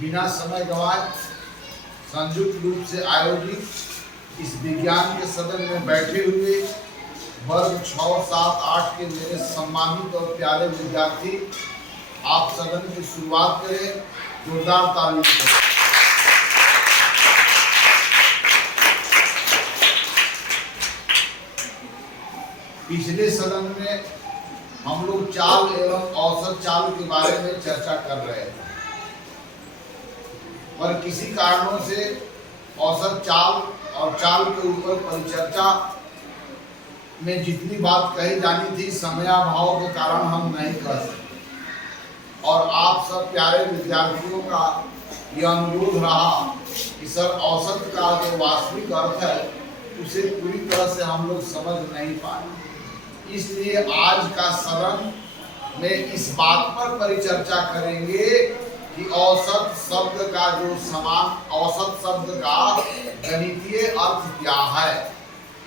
बिना समय गंवाए संयुक्त रूप से आयोजित इस विज्ञान के सदन में बैठे हुए वर्ग 6, 7, 8 के मेरे सम्मानित और प्यारे विद्यार्थी, आप सदन की शुरुआत करें। जोरदार तालियों से। पिछले सदन में हम लोग चाल एवं औसत चाल के बारे में चर्चा कर रहे थे, पर किसी कारणों से औसत चाल और चाल के ऊपर परिचर्चा में जितनी बात कही जानी थी, समयाभाव के कारण हम नहीं कर सके। और आप सब प्यारे विद्यार्थियों का यह अनुरोध रहा कि सर औसत का जो वास्तविक अर्थ है उसे पूरी तरह से हम लोग समझ नहीं पाए। इसलिए आज का सदन में इस बात पर परिचर्चा करेंगे कि औसत शब्द का जो औसत शब्द का गणितीय अर्थ क्या है,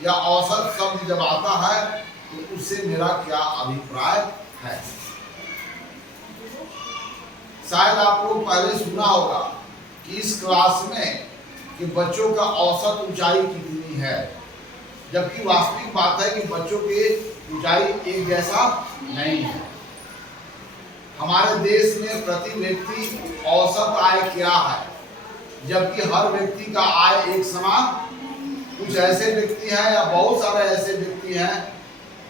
या औसत शब्द जब आता है तो उससे मेरा क्या अभिप्राय है। शायद आपको पहले सुना होगा कि इस क्लास में कि बच्चों का औसत ऊंचाई कितनी है, जबकि वास्तविक बात है कि बच्चों की ऊंचाई एक जैसा नहीं है। हमारे देश में प्रति व्यक्ति औसत आय क्या है, जबकि हर व्यक्ति का आय एक समान। कुछ ऐसे व्यक्ति हैं या बहुत सारे ऐसे व्यक्ति हैं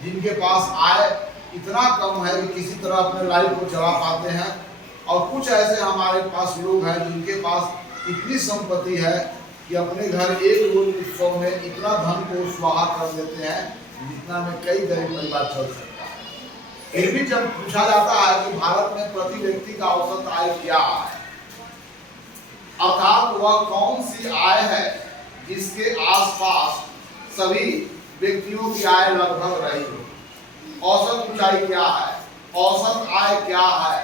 जिनके पास आय इतना कम है कि किसी तरह अपने लाइफ को चला पाते हैं, और कुछ ऐसे हमारे पास लोग हैं जिनके पास इतनी संपत्ति है कि अपने घर एक रोज उत्सव में इतना धन को स्वाहा कर देते हैं जितना में कई गरीब परिवार चल सकता है। फिर भी जब पूछा जाता है कि भारत में प्रति व्यक्ति का औसत आय क्या है, अर्थात वह कौन सी आय है जिसके आसपास सभी व्यक्तियों की आय लगभग रही हो। औसत ऊंचाई क्या है, औसत आय क्या है,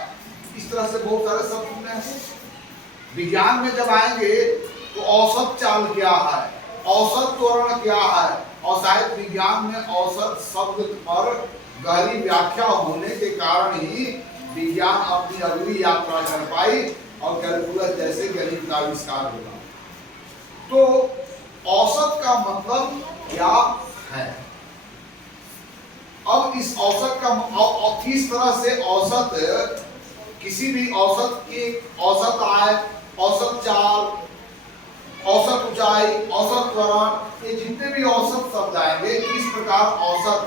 इस तरह से बहुत सारे शब्द सुने हैं। विज्ञान में जब आएंगे तो औसत चाल क्या है, औसत त्वरण क्या है, और शायद विज्ञान में औसत शब्द पर गहरी व्याख्या होने के कारण ही विज्ञान अपनी अगली यात्रा कर पाई और कैलकुलस जैसे गणित का आविष्कार हुआ। तो औसत का मतलब क्या है? अब इस औसत का किस तरह से औसत, किसी भी औसत की औसत आय, औसत चाल, औसत ऊंचाई, औसत त्वरण, ये जितने भी औसत शब्द आएंगे, किस प्रकार औसत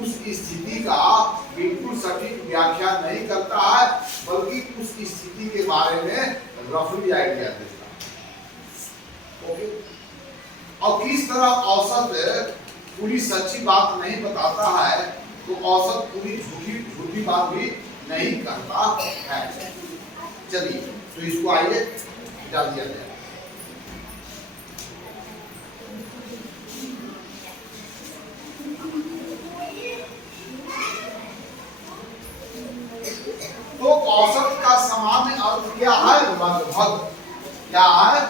उस स्थिति का बिल्कुल सटीक व्याख्या नहीं करता है, बल्कि उस स्थिति के बारे में रफली आइडिया देता है। ओके? और किस तरह औसत पूरी सच्ची बात नहीं बताता है, तो औसत पूरी झूठी बात भी नहीं करता है। चलिए, तो इसको आइए डाल दिया जाए। तो औसत का सामान्य अर्थ क्या है? लगभग। क्या है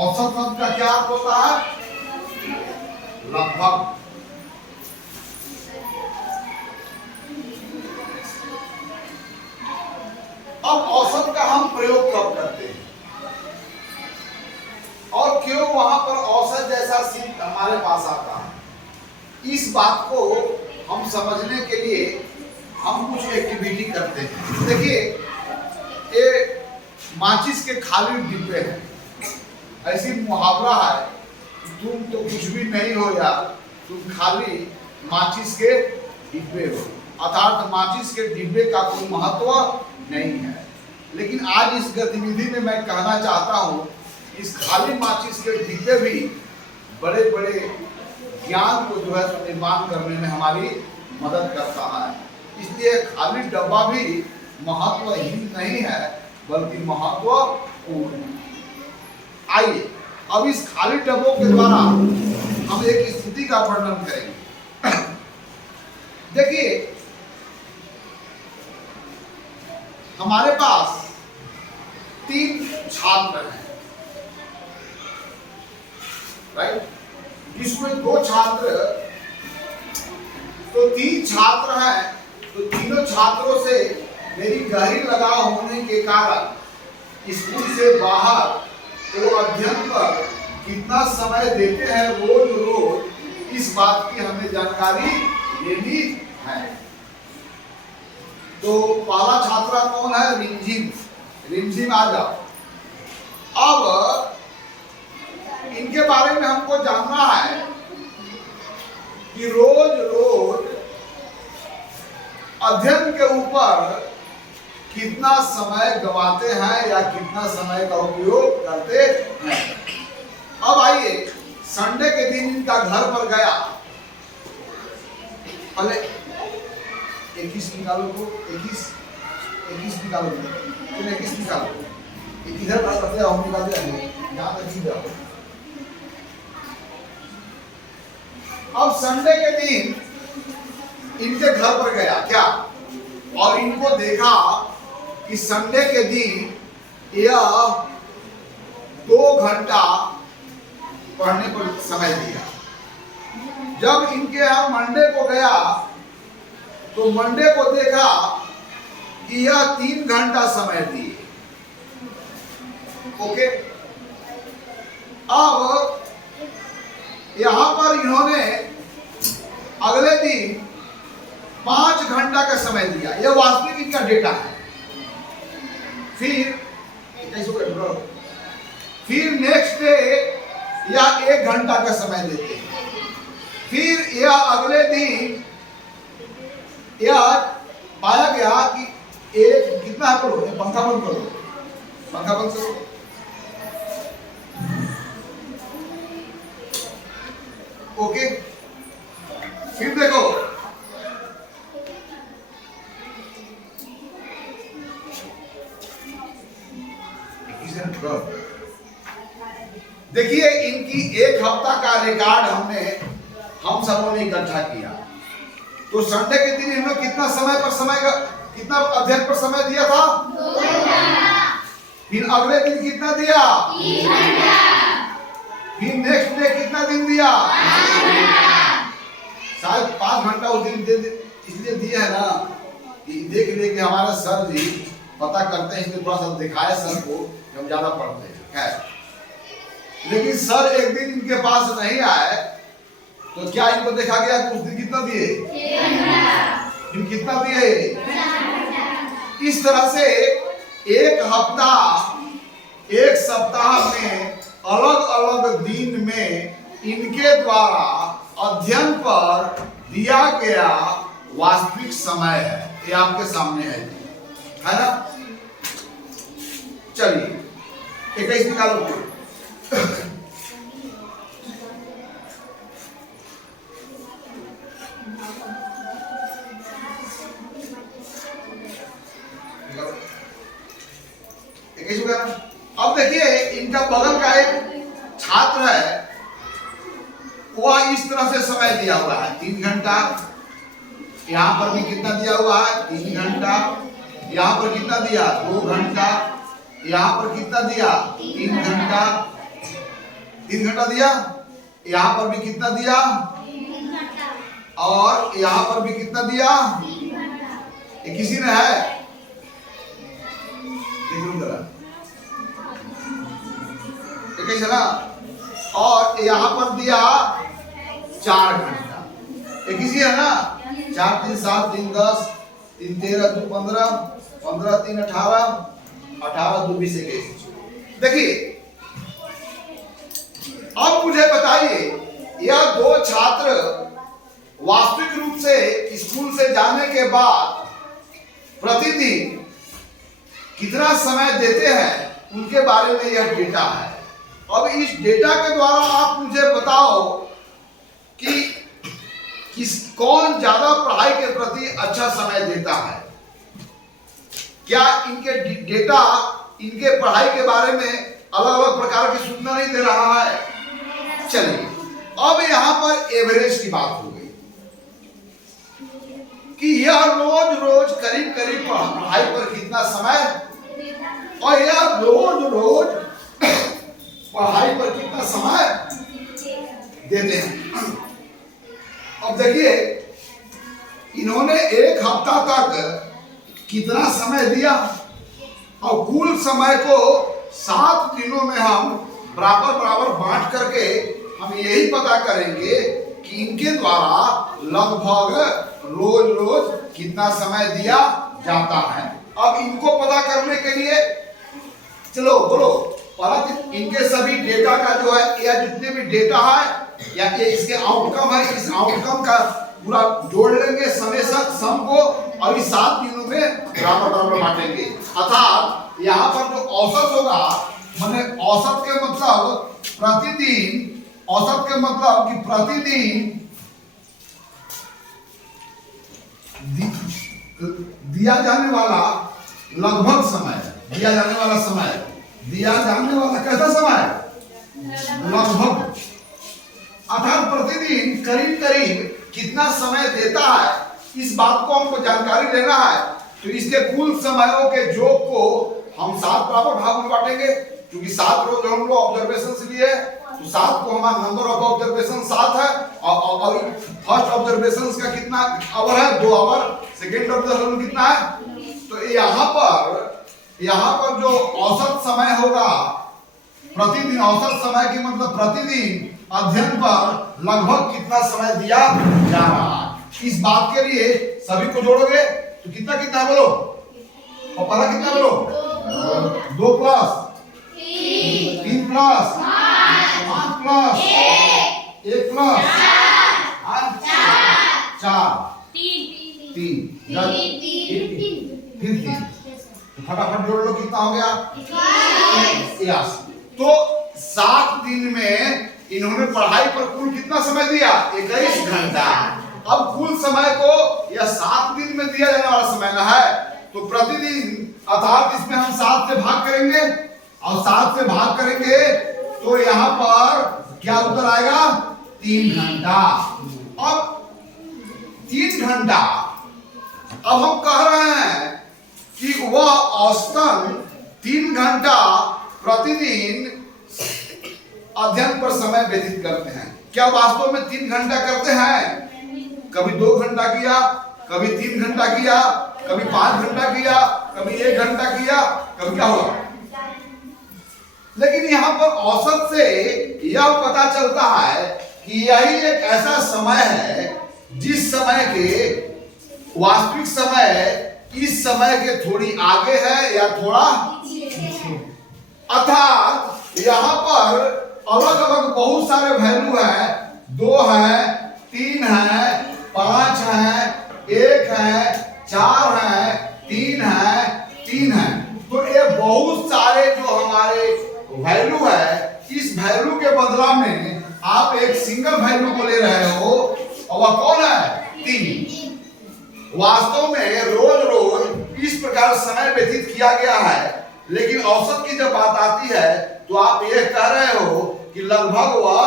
औसत शब्द का क्या अर्थ होता है? लगभग। अब औसत का हम प्रयोग कब करते हैं और क्यों वहां पर औसत जैसा सिद्ध हमारे पास आता है, इस बात को हम समझने के लिए हम कुछ एक्टिविटी करते हैं। देखिए, ये माचिस के खाली डिब्बे हैं। ऐसी मुहावरा है, तुम तो कुछ भी नहीं हो यार, तुम खाली माचिस के डिब्बे हो। अर्थात माचिस के डिब्बे का कोई महत्व नहीं है। लेकिन आज इस गतिविधि में मैं कहना चाहता हूँ, इस खाली माचिस के डिब्बे भी बड़े बड़े ज्ञान को जो है निर्माण करने में हमारी मदद करता है। इसलिए खाली डब्बा भी महत्वहीन नहीं है, बल्कि महत्वपूर्ण। आइए अब इस खाली डब्बों के द्वारा हम एक स्थिति का वर्णन करेंगे। देखिए, हमारे पास 3 छात्र हैं, राइट? जिसमें 2 छात्र, तो 3 छात्र हैं, तो तीनों छात्रों से मेरी गहरी लगाव होने के के कारण स्कूल से बाहर वो अध्ययन पर कितना समय देते हैं रोज रोज, इस बात की हमें जानकारी लेनी है। तो पहला छात्रा कौन है? रिमझिम। रिमझिम आ जाओ। अब इनके बारे में हमको जानना है कि रोज रोज अध्ययन के ऊपर कितना समय गवाते हैं या कितना समय का उपयोग करते हैं। अब आइए, संडे के दिन इनका घर पर गया। पहले 21 निकालो तो 21 निकालो, 21 निकालो, इधर करते हम निकालते हैं, यहाँ तक ही जाओ। अब संडे के दिन इनके घर पर गया क्या, और इनको देखा कि संडे के दिन यह 2 घंटा पढ़ने पर समय दिया। जब इनके यहाँ मंडे को गया तो मंडे को देखा कि यह 3 घंटा समय दिए। ओके, अब यहां पर इन्होंने अगले दिन 5 घंटा का समय दिया। यह वास्तविक इनका डेटा है। फिर नेक्स्ट डे यह 1 घंटा का समय देते हैं। फिर यह अगले दिन यह पाया गया कि एक कितना करो, पंखा बंद करो, पंखा बंद करो। ओके, फिर देखो देखिए इनकी 1 हफ्ता का रिकॉर्ड हम सबों ने इकट्ठा किया। तो संडे के दिन इन्होंने कितना कितना अध्ययन पर समय दिया था? 2 घंटा। फिर अगले दिन कितना दिया? 3 घंटा। फिर नेक्स्ट डे कितना दिन दिया? 5 घंटा। शायद 5 घंटा उस दिन इसलिए दिया है ना कि देख ले कि हमारा सर जी पता करते हैं, इसलिए थोड़ा सा दिखाया सर को कि हम ज्यादा पढ़ते हैं। लेकिन सर एक दिन इनके पास नहीं आए तो क्या इनको देखा गया कि उस दिन कितना दिए? 6 घंटा। फिर कितना दिए? 4 घंटा। इस तरह से एक सप्ताह में अलग अलग दिन में इनके द्वारा अध्ययन पर दिया गया वास्तविक समय है। ये आपके सामने है ना? चलिए 21 निकालो। अब देखिए इनका बगल का एक छात्र है, वह इस तरह से समय दिया हुआ है 3 घंटा। यहाँ पर भी कितना दिया हुआ है? 3 घंटा। यहाँ पर कितना दिया? 2 घंटा। यहाँ पर कितना दिया? 3 घंटा। 3 घंटा दिया। यहाँ पर भी कितना दिया? 3 घंटा। और यहाँ पर भी कितना दिया? 3 घंटा। ये किसी ने है? कैसे ना? और यहाँ पर दिया 4 घंटा। ये किसी है ना? 4 3 7 3 10 3 13 2 15 15 3 18 18 2 20 21। देखिए अब मुझे बताइए, यह 2 छात्र वास्तविक रूप से स्कूल से जाने के बाद प्रतिदिन कितना समय देते हैं, उनके बारे में यह डेटा है। अब इस डेटा के द्वारा आप मुझे बताओ कि कौन ज्यादा पढ़ाई के प्रति अच्छा समय देता है। क्या इनके डेटा इनके पढ़ाई के बारे में अलग अलग प्रकार की सूचना नहीं दे रहा है? चलिए अब यहां पर एवरेज की बात हो गई कि यह रोज रोज करीब करीब पढ़ाई पर कितना समय, और यह रोज रोज पढ़ाई पर कितना समय देते हैं। अब देखिए इन्होंने 1 हफ्ता तक कितना समय दिया और समय को 7 दिनों में हम बराबर बराबर बांट करके हम यही पता करेंगे कि इनके द्वारा लगभग रोज रोज कितना समय दिया जाता है। अब इनको पता करने के लिए चलो बोलो, पहला इनके सभी डेटा का जो है या जितने भी डेटा है या ये इसके आउटकम है, इस आउटकम का पूरा जोड़ लेंगे समेशन सम को और इस 7 दिनों में बराबर बराबर बांटेंगे। अर्थात यहाँ पर जो औसत होगा, माने औसत के मतलब प्रतिदिन, औसत के मतलब कि प्रतिदिन दिया जाने वाला लगभग समय, दिया जाने वाला समय, दिया जाने वाला कैसा समय, लगभग, अर्थात प्रतिदिन करीब करीब कितना समय देता है, इस बात को हमको जानकारी लेना है। तो इसके कुल समयों के योग को हम 7 बराबर भाग में बांटेंगे, क्योंकि 7 रोज हम लोग ऑब्जर्वेशन लिए तो 7 को हमारा नंबर ऑफ ऑब्जर्वेशन 7 है और फर्स्ट ऑब्जर्वेशन का कितना आवर है, 2 आवर, सेकेंड ऑब्जर्वेशन कितना है। तो यहाँ पर जो औसत समय होगा प्रतिदिन, औसत समय की मतलब प्रतिदिन अध्ययन पर लगभग कितना समय दिया जा रहा है, इस बात के लिए सभी को जोड़ोगे तो कितना कितना बोलो, और पहला कितना बोलो, 2 प्लस 3 प्लस 5 प्लस 1 प्लस 4 3 फिर 3, फटाफट जोड़ लो कितना हो गया, यस। तो 7 दिन में इन्होंने पढ़ाई पर कुल कितना समय दिया, 21 घंटा। अब कुल समय को यह 7 दिन में दिया जाने वाला समय ना है, तो प्रतिदिन अर्थात इसमें हम 7 से भाग करेंगे और 7 से भाग करेंगे तो यहाँ पर क्या उत्तर आएगा, 3 घंटा। अब 3 घंटा, अब हम कह रहे हैं कि वह औसतन 3 घंटा प्रतिदिन अध्ययन पर समय व्यतीत करते हैं। क्या वास्तव में 3 घंटा करते हैं? कभी 2 घंटा किया, कभी 3 घंटा किया, कभी 5 घंटा किया, कभी 1 घंटा किया, कभी क्या हुआ। लेकिन यहाँ पर औसत से यह पता चलता है कि यही एक ऐसा समय है जिस समय के वास्तविक समय इस समय के थोड़ी आगे है या थोड़ा, अर्थात यहाँ पर अलग अलग बहुत सारे वैल्यू है, 2 है, 3 है, 5 है, 1 है, 4 है, 3 है, 3 है। तो ये बहुत सारे जो हमारे वैल्यू है, इस वैल्यू के बदला में आप एक सिंगल वैल्यू को ले रहे हो और वह कौन है, 3। वास्तव में रोज रोज इस प्रकार समय व्यतीत किया गया है, लेकिन औसत की जब बात आती है तो आप ये कह रहे हो कि लगभग वह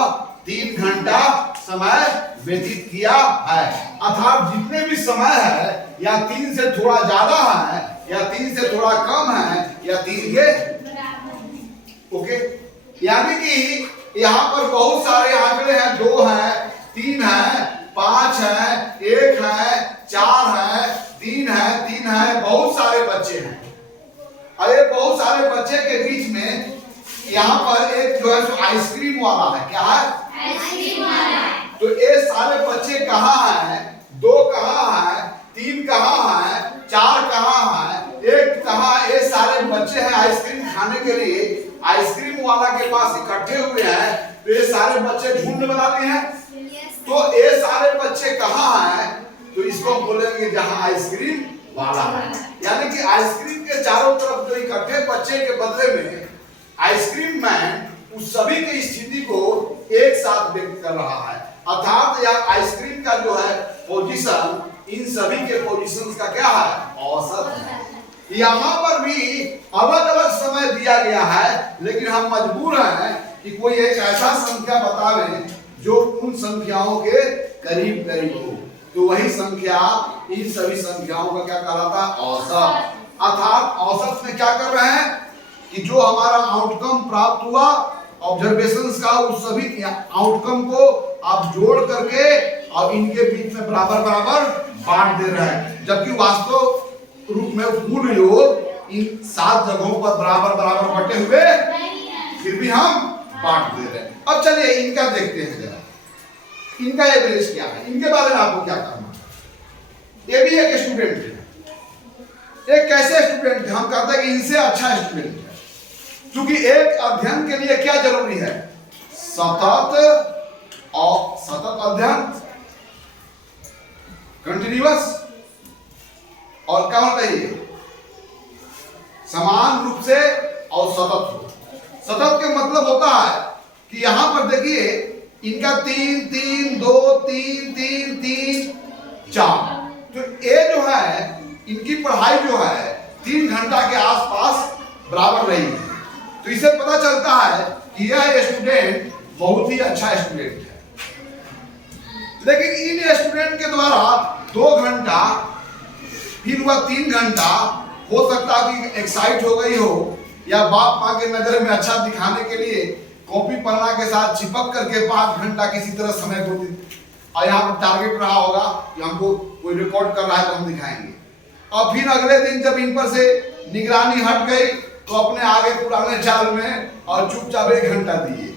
3 घंटा समय व्यतीत किया है। अर्थात जितने भी समय है या 3 से थोड़ा ज्यादा है या 3 से थोड़ा कम है या 3 के ओके, यानी कि यहाँ पर बहुत सारे आंकड़े हैं, 2 है, 3 है, 5 है, 1 है, 4 है, 3 है, 3 है, बहुत सारे बच्चे हैं। अरे बहुत सारे बच्चे के बीच में यहाँ पर एक जो है सो आइसक्रीम वाला है, क्या है, आइसक्रीम वाला। तो ये सारे बच्चे कहाँ हैं, 2 कहाँ है, 3 कहाँ है, 4 कहाँ है, 1 कहाँ, ये सारे बच्चे हैं आइसक्रीम खाने के लिए आइसक्रीम वाला के पास इकट्ठे हुए हैं। तो ये सारे बच्चे झुंड बनाते हैं, तो ये सारे बच्चे कहाँ हैं, तो इसको बोलेंगे जहाँ आइसक्रीम वाला है। यानी कि आइसक्रीम के चारों तरफ जो इकट्ठे बच्चे के बदले में आइसक्रीम मैन उस सभी की स्थिति को एक साथ व्यक्त कर रहा है। अर्थात यह आइसक्रीम का जो है पोजीशन, इन सभी के पोजीशंस का क्या है, औसत है। यहाँ पर भी अलग अलग समय दिया गया है, लेकिन हम मजबूर हैं कि कोई एक ऐसा संख्या बतावे जो उन संख्याओं के करीब करीब हो। तो वही संख्या इन सभी संख्याओं का क्या कहलाता है, औसत। अर्थात औसत में क्या कर रहे हैं कि जो हमारा आउटकम प्राप्त हुआ ऑब्जर्वेशंस का, उस सभी आउटकम को आप जोड़ करके और इनके बीच में बराबर बराबर बांट दे रहे हैं, जबकि वास्तव रूप में कुल योग इन 7 जगहों पर बराबर बराबर बटे हुए, फिर भी हम बांट दे रहे हैं। अब चलिए इनका देखते हैं जरा, इनका एवरेज क्या है, इनके बारे में आपको क्या करना है। ये भी एक स्टूडेंट है, एक कैसे स्टूडेंट है, हम कहते हैं कि इनसे अच्छा स्टूडेंट है, क्योंकि एक अध्ययन के लिए क्या जरूरी है, सतत अध्ययन, कंटिन्यूअस, और क्या होता है ये समान रूप से और सतत हो। सतत के मतलब होता है कि यहां पर देखिए इनका 3 3 2 3 3 3 4, तो ये जो है इनकी पढ़ाई जो है 3 घंटा के आसपास बराबर रही है। तो इससे पता चलता है कि यह स्टूडेंट बहुत ही अच्छा स्टूडेंट है। लेकिन इन स्टूडेंट के द्वारा 2 घंटा फिर वह 3 घंटा हो सकता है कि एक्साइट हो गई हो, या बाप माँ के नजर में अच्छा दिखाने के लिए कॉपी पन्ना के साथ चिपक करके 5 घंटा किसी तरह समय को, और यहाँ पर टारगेट रहा होगा कि हमको कोई रिकॉर्ड कर रहा है तो हम दिखाएंगे। और फिर अगले दिन जब इन पर से निगरानी हट गई तो अपने आगे पुराने चाल में और चुपचाप 1 घंटा दिए।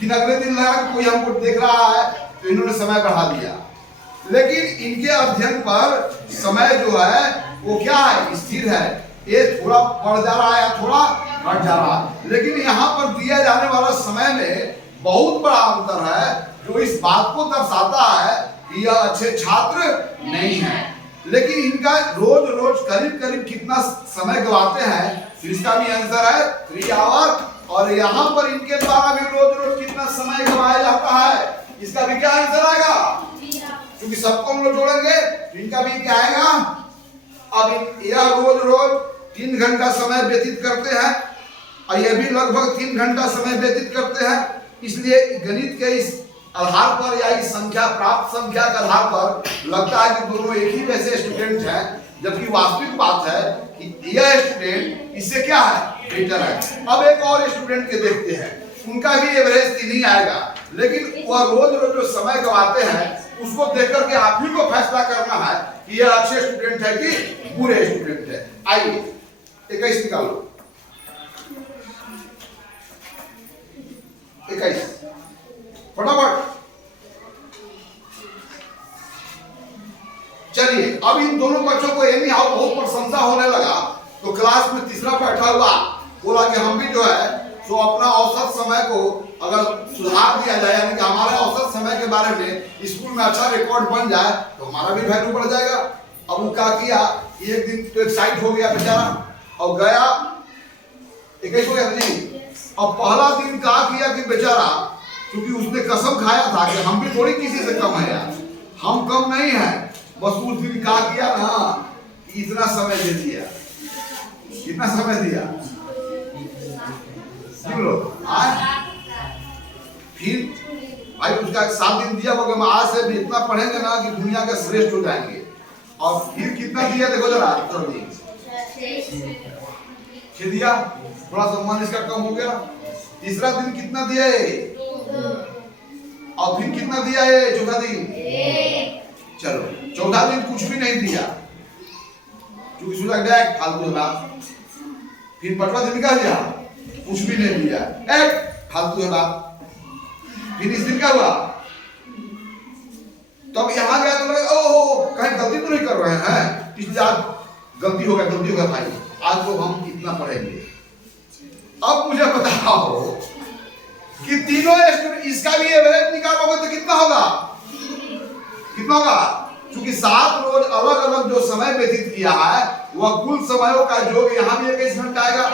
फिर अगले दिन लगा कि कोई हमको देख रहा है तो इन्होंने समय बढ़ा दिया। लेकिन इनके अध्ययन पर समय जो है वो क्या है, स्थिर है, ये थोड़ा बढ़ जा रहा है या थोड़ा घट जा रहा है। लेकिन यहाँ पर दिया जाने वाला समय में बहुत बड़ा अंतर है, जो इस बात को दर्शाता है कि यह अच्छे छात्र नहीं है। लेकिन इनका रोज रोज करीब करीब कितना समय गवाते हैं, तो इसका भी आंसर है 3 आवर। और यहाँ पर इनके द्वारा भी रोज रोज कितना समय गवाया जाता है, इसका भी क्या आंसर आएगा, क्योंकि सबको हम लोग जोड़ेंगे तो इनका भी क्या आएगा। अब यह रोज रोज 3 घंटा समय व्यतीत करते हैं और यह भी लगभग 3 घंटा समय व्यतीत करते हैं। इसलिए गणित के इस आधार पर या इस संख्या प्राप्त संख्या के आधार पर लगता है कि दोनों एक ही जैसे स्टूडेंट हैं, जबकि वास्तविक बात है कि यह स्टूडेंट इससे क्या है, बेटर है। अब एक और स्टूडेंट के देखते हैं, उनका भी एवरेज 3 ही आएगा, लेकिन वह रोज रोज जो समय गवाते हैं उसको देख करके आप ही को फैसला करना है कि यह अच्छे स्टूडेंट है कि बुरे स्टूडेंट है। आइए 21 निकालो, 21 फटाफट। चलिए अब इन दोनों बच्चों को एनी हाउ बहुत प्रशंसा होने लगा, तो क्लास में तीसरा बैठा हुआ बोला कि हम भी जो है तो अपना औसत समय को अगर सुधार दिया जाए, यानी कि हमारे औसत समय के बारे में स्कूल में अच्छा रिकॉर्ड बन जाए तो हमारा भी वैल्यू बढ़ जाएगा। अब वो क्या किया, एक दिन तो एक्साइट हो गया बेचारा और गया, 21 हो गया नहीं। अब पहला दिन क्या किया कि बेचारा, क्योंकि उसने कसम खाया था कि हम भी थोड़ी किसी से कम है यार, हम कम नहीं है, बस उस दिन क्या किया ना, इतना समय दे दिया, कितना समय दिया फिर भाई उसका 7 दिन दिया, मगर आज से भी इतना पढ़ेंगे ना कि दुनिया के श्रेष्ठ हो जाएंगे। और फिर कितना दिया देखो जरा, 6 दिया, थोड़ा सम्मान इसका कम हो गया। तीसरा दिन कितना दिया है, और फिर कितना दिया है, चौथा दिन, चलो चौथा दिन कुछ भी नहीं दिया, क्योंकि सुधा डायरेक्ट फालतू बात। फिर 5वां दिन क्या दिया, कुछ भी नहीं दिया, एक फालतू है बात। फिर इस दिन क्या हुआ, तब यहां गया तो लगा ओहो कहीं गलती तो नहीं कर रहे हैं, इसलिए आज गलती हो गया भाई, आज तो हम इतना पढ़ेंगे। अब मुझे बताओ कि तीनों इसका भी एवरेज निकालोगे तो कितना होगा, क्योंकि 7 रोज अलग अलग जो समय व्यतीत किया है वह कुल समयों का योग यहाँ भी 21 घंटा आएगा।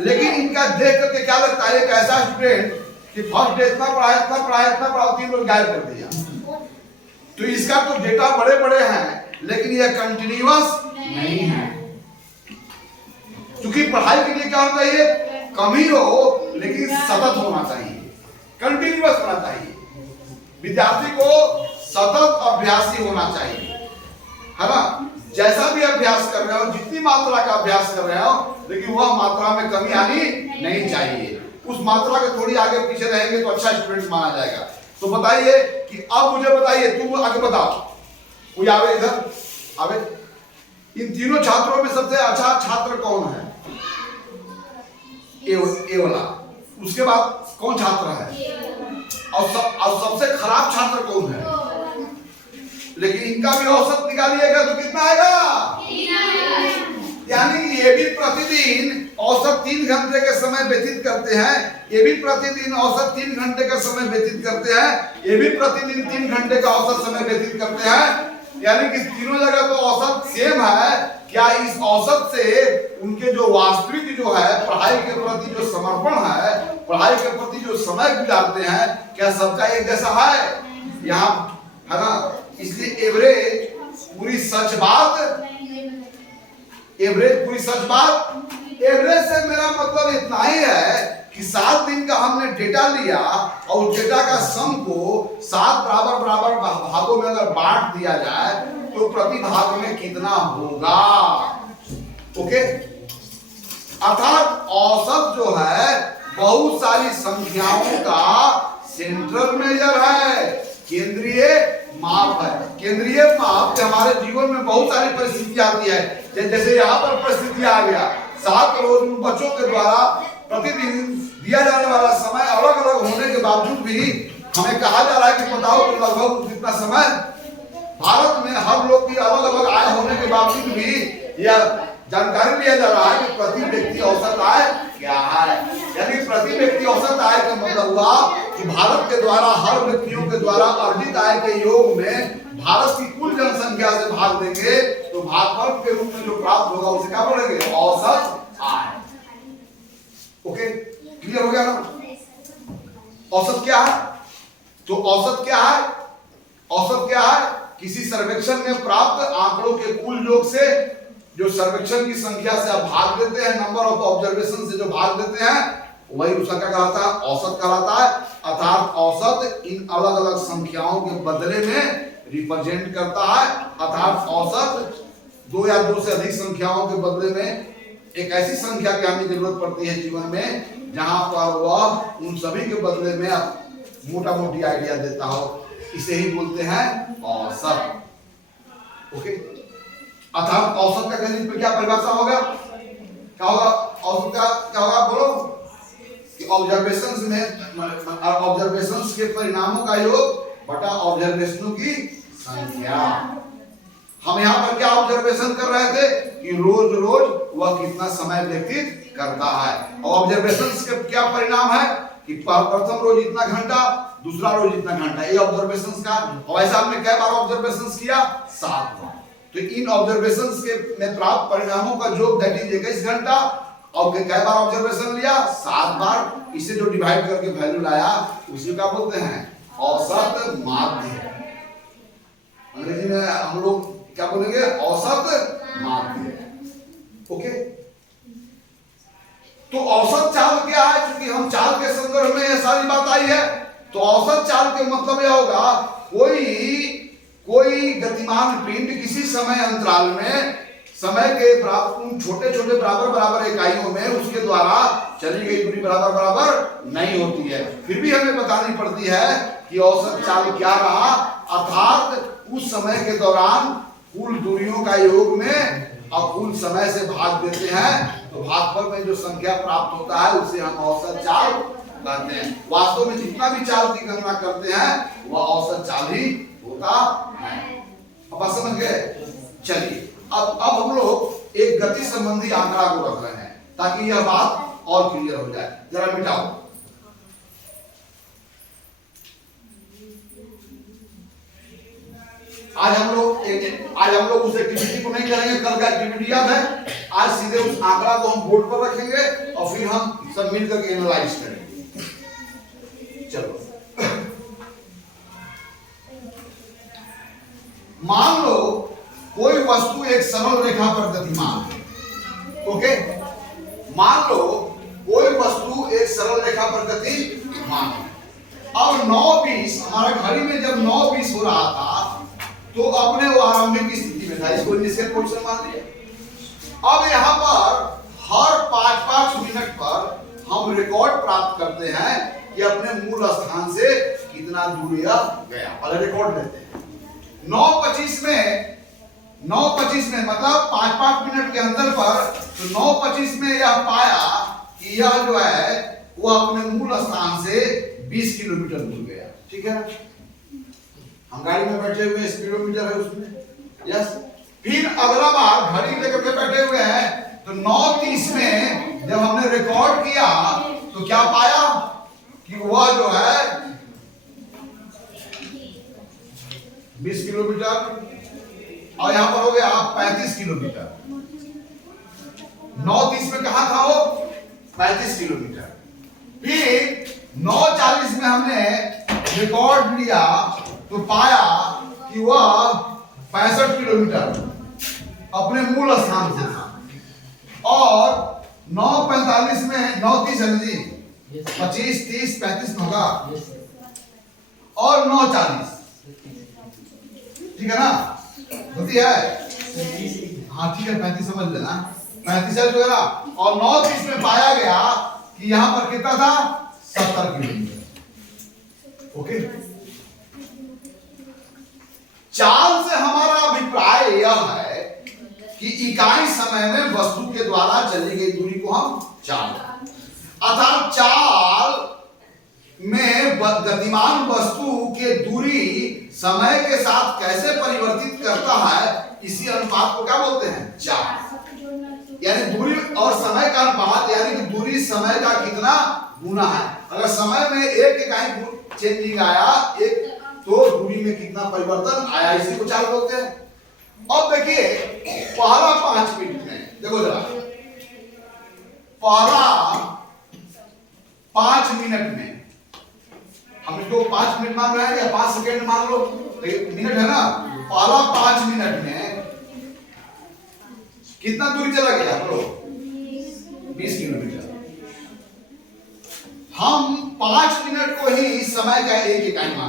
लेकिन इनका देख करके क्या लगता है, एक ऐसा स्टूडेंट कि फर्स्ट डे इतना पढ़ा 3 रोज गायब कर दिया। तो इसका तो डेटा बड़े बड़े हैं, लेकिन यह कंटिन्यूअस नहीं है, क्योंकि पढ़ाई के लिए क्या होना चाहिए, कम ही हो लेकिन सतत होना चाहिए, कंटिन्यूअस होना चाहिए। विद्यार्थी को सतत अभ्यासी होना चाहिए, है ना। जैसा भी अभ्यास कर रहे हो, जितनी मात्रा का अभ्यास कर रहे हो, लेकिन वह मात्रा में कमी आनी नहीं चाहिए। उस मात्रा के थोड़ी आगे पीछे रहेंगे तो अच्छा स्टूडेंट माना जाएगा। तो बताइए कि अब मुझे बताइए, तुम आगे बताओ, कोई आवे इधर आवे, इन तीनों छात्रों में सबसे अच्छा छात्र कौन है? ए वाला। उसके बाद कौन छात्र है और सबसे खराब छात्र कौन है? लेकिन इनका भी औसत निकालिएगा तो कितना आएगा? यानी ये भी प्रतिदिन औसत 3 घंटे के समय व्यतीत करते हैं, ये भी प्रतिदिन औसत 3 घंटे का समय व्यतीत करते हैं, ये भी प्रतिदिन 3 घंटे का औसत समय व्यतीत करते हैं। यानी कि तीनों जगह तो औसत सेम है। क्या इस औसत से उनके जो वास्तविक जो है पढ़ाई के प्रति जो समर्पण है, पढ़ाई के प्रति जो समय गुजारते हैं, क्या सबका एक जैसा है? यहाँ है ना, इसलिए एवरेज पूरी सच बात, एवरेज पूरी सच बात। एवरेज से मेरा मतलब इतना ही है कि 7 दिन का हमने डेटा लिया और उस डेटा का सम को 7 बराबर भागों में अगर बांट दिया जाए तो प्रति भाग में कितना होगा? ओके, अर्थात औसत जो है बहुत सारी संख्याओं का सेंट्रल मेजर है, केंद्रीय माप है। केंद्रीय माप से हमारे जीवन में बहुत सारी परिस्थितियां आती है। जैसे यहाँ पर परिस्थिति आ गया, 7 रोज बच्चों के द्वारा प्रतिदिन दिया जाने वाला समय अलग अलग होने के बावजूद भी हमें कहा जा रहा है कि बताओ तो लगभग कितना समय, भारत में हर लोग की अलग अलग आय होने के बावजूद भी यह जानकारी लिया जा रहा है कि प्रति व्यक्ति औसत आय क्या है। यानी प्रति व्यक्ति औसत आय का मतलब हुआ कि भारत के द्वारा हर व्यक्तियों के द्वारा अर्जित आय के योग में भारत की कुल जनसंख्या से भाग देंगे तो भागफल के रूप में जो प्राप्त होगा उसे क्या बोलेंगे? औसत आय। ओके, क्लियर हो गया ना? औसत क्या है? तो औसत क्या है? औसत क्या है? किसी सर्वेक्षण में प्राप्त आंकड़ों के कुल योग से जो सर्वेक्षण की संख्या से आप भाग देते हैं, नंबर ऑफ ऑब्जर्वेशन से जो भाग देते हैं, वही उसका क्या कहलाता है? औसत कहलाता है। अर्थात औसत इन अलग अलग संख्याओं के बदले में रिप्रेजेंट करता है। अर्थात औसत 2 या 2 से अधिक संख्याओं के बदले में एक ऐसी संख्या की हमें जरूरत पड़ती है जीवन में जहां पर वह उन सभी के बदले में मोटा मोटी आइडिया देता हो। इसे ही बोलते हैं औसत। ओके, अर्थात औसत का गणित में क्या परिभाषा होगा? क्या होगा औसत का? क्या होगा बोलो? कि ऑब्जर्वेशंस में ऑब्जर्वेशंस के परिणामों का योग बटा ऑब्जर्वेशनों की संख्या। हम यहाँ पर क्या ऑब्जर्वेशन कर रहे थे कि रोज रोज वह कितना समय व्यतीत करता है। और ऑब्जर्वेशंस के क्या परिणाम है कि प्रथम रोज इतना घंटा, दूसरा रोज इतना घंटा, ये ऑब्जर्वेशंस का। और ऐसा हमने कई बार ऑब्जर्वेशंस किया? 7 बार। तो इन ऑब्जर्वेशंस के में प्राप्त परिणामों का योग दैट इज 21 घंटा। और कई बार ऑब्जर्वेशन लिया? 7 बार। इसे जो डिवाइड करके वैल्यू लाया उसे क्या बोलते हैं? औसत माध्य। अंग्रेजी में हम लोग क्या बोलेंगे? औसत माध्य। ओके, तो औसत चाल क्या है? क्योंकि हम चाल के संदर्भ में यह सारी बात आई है, तो औसत चाल के मतलब यह होगा कोई गतिमान पिंड किसी समय अंतराल में समय के उन छोटे छोटे बराबर इकाइयों में उसके द्वारा चली गई दूरी बराबर नहीं होती है। फिर भी हमें बतानी पड़ती है कि औसत चाल क्या रहा। अर्थात उस समय के दौरान कुल दूरियों का योग में और कुल समय से भाग देते हैं तो भागफल में जो संख्या प्राप्त होता है उसे हम औसत चाल कहते हैं। वास्तव में जितना भी चाल की गणना करते हैं वह औसत चाल ही होता है। अब समझ गए? चलिए अब हम लोग एक गति संबंधी आंकड़ा को रख रहे हैं ताकि यह बात और क्लियर हो जाए। जरा मिटाओ। आज हम लोग उस एक्टिविटी को नहीं करेंगे। कल का एक्टिविटी याद है? आज सीधे उस आंकड़ा को हम बोर्ड पर रखेंगे और फिर हम सब मिलकर के एनालाइज करेंगे। चलो, मान लो कोई वस्तु एक सरल रेखा पर गतिमान है। ओके, मान लो कोई वस्तु एक सरल रेखा पर गतिमान है। अब 9:20 हमारा घड़ी में जब 9:20 हो रहा था तो अपने वो आरंभिक स्थिति में था। इसको इनिशियल पोजीशन मान लिया। अब यहाँ पर हर 5-5 मिनट पर हम रिकॉर्ड प्राप्त करते हैं कि अपने मूल स्थान से कितना दूर यह गया। पहले रिकॉर्ड लेते हैं। 9:25 में मतलब 5-5 मिनट के अंतर पर, तो 9:25 में यह पाया कि कि यह जो है वो अपने मूल स्थान से 20 किलोमीटर दूर गया। ठीक है, हम गाड़ी में बैठे हुए, स्पीडोमीटर है उसमें, यस। फिर अगला बार घड़ी लेकर के बैठे हुए हैं तो 9:30 में जब हमने रिकॉर्ड किया तो क्या पाया कि वह जो है 20 किलोमीटर और यहां पर हो गया 35 किलोमीटर। 9:30 में कहा था वो 35 किलोमीटर। फिर 9:40 में हमने रिकॉर्ड लिया तो पाया कि वह 65 किलोमीटर अपने मूल स्थान से था। और 9:45 में 9:30 है जी, 25, 30, 35 होगा, और 9:40, ठीक है ना, होती है, हाँ ठीक है, 35 समझ लेना, 35 जो है ना। और 9:30 में पाया गया कि यहां पर कितना था, 70 किलोमीटर। ओके, चाल से हमारा अभिप्राय यह है कि इकाई समय में वस्तु के द्वारा चली गई दूरी को हम चाल, अर्थात चाल में गतिमान वस्तु के दूरी समय के साथ कैसे परिवर्तित करता है, इसी अनुपात को क्या बोलते हैं, चाल। यानी दूरी और समय का अनुपात, यानी कि दूरी समय का कितना गुना है। अगर समय में एक इकाई चेंजिंग आया एक, तो दूरी में कितना परिवर्तन आया, इसी को चाल बोलते हैं। अब देखिए पहला 5 मिनट में, देखो जरा, पहला 5 मिनट में हम इसको 5 मिनट मान रहे हैं या 5 सेकेंड मान लो, मिनट है ना। पहला 5 मिनट में कितना दूरी चला गया, बोलो, 20 किलोमीटर। हम 5 मिनट को ही समय का एक इकाई मान